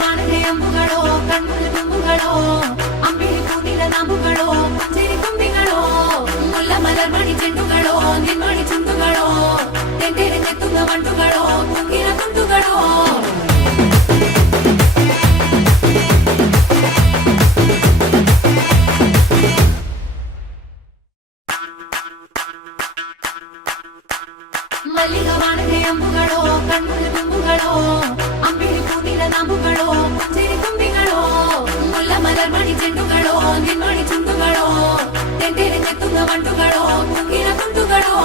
മല്ലികവാണന്റെ അമ്പുകളോ കൺമുള്ള തുമ്പുകളോ അമ്പിളി പൂനില നാമ്പുകളോ പുഞ്ചിരി തുമ്പികളോ മുല്ല മലർമണി ചെണ്ടുകളോ നിന്മണി ചുണ്ടുകളോ തെണ്ടെറിഞ്ഞെത്തുന്ന വണ്ടുകളോ കുങ്കില കുണ്ടുകളോ മല്ലികവാണന്റെ അമ്പുകളോ കൺമുള്ള തുമ്പുകളോ അമ്പിളി പൂനില നാമ്പുകളോ പുഞ്ചിരി തുമ്പികളോ മുല്ല മലർമണി ചെണ്ടുകളോ നിന്മണി ചുണ്ടുകളോ തെണ്ടെറിഞ്ഞെത്തുന്ന വണ്ടുകളോ കുങ്കില കുണ്ടുകളോ